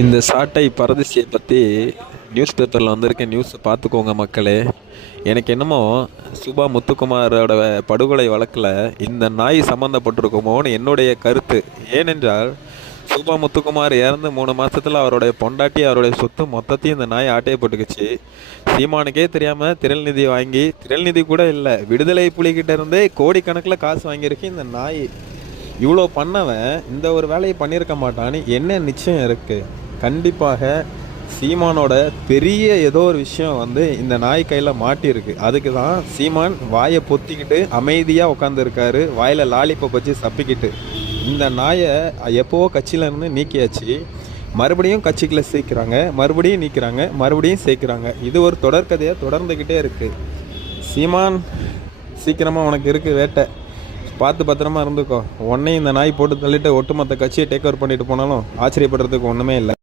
இந்த சாட்டை பரதேசியை பற்றி நியூஸ் பேப்பரில் வந்திருக்க நியூஸை பார்த்துக்கோங்க மக்களே. எனக்கு என்னமோ சுபா முத்துக்குமாரோட படுகொலை வழக்கில் இந்த நாய் சம்மந்தப்பட்டிருக்குமோன்னு என்னுடைய கருத்து. ஏனென்றால் சுபா முத்துக்குமார் இறந்து 3 மாதத்தில் அவருடைய பொண்டாட்டி அவருடைய சொத்து மொத்தத்தையும் இந்த நாய் ஆட்டையை போட்டுக்குச்சு. சீமானுக்கே தெரியாமல் திரள்நிதி வாங்கி, திரள்நிதி கூட இல்லை, விடுதலை புலிகிட்ட இருந்தே கோடிக்கணக்கில் காசு வாங்கியிருக்கு இந்த நாய். இவ்வளோ பண்ணவன் இந்த ஒரு வேலையை பண்ணியிருக்க மாட்டான்னு என்ன நிச்சயம் இருக்குது? கண்டிப்பாக சீமானோட பெரிய ஏதோ ஒரு விஷயம் இந்த நாய் கையில் மாட்டியிருக்கு. அதுக்கு தான் சீமான் வாயை பொத்திக்கிட்டு அமைதியாக உட்காந்துருக்காரு, வாயில் லாலிப்பப் வச்சு சப்பிக்கிட்டு. இந்த நாயை எப்போவோ கட்சியிலேருந்து நீக்கியாச்சு, மறுபடியும் கட்சிக்குள்ளே சேர்க்குறாங்க, மறுபடியும் நீக்கிறாங்க, மறுபடியும் சேர்க்குறாங்க. இது ஒரு தொடர்கதையாக தொடர்ந்துக்கிட்டே இருக்குது. சீமான், சீக்கிரமாக உனக்கு இருக்குது வேட்டை, பார்த்து பத்திரமா இருந்துக்கோ. உன்னையும் இந்த நாய் போட்டு தள்ளிட்டு ஒட்டுமொத்த கட்சியை டேக் ஓவர் பண்ணிட்டு போனாலும் ஆச்சரியப்படுறதுக்கு ஒன்றுமே இல்லை.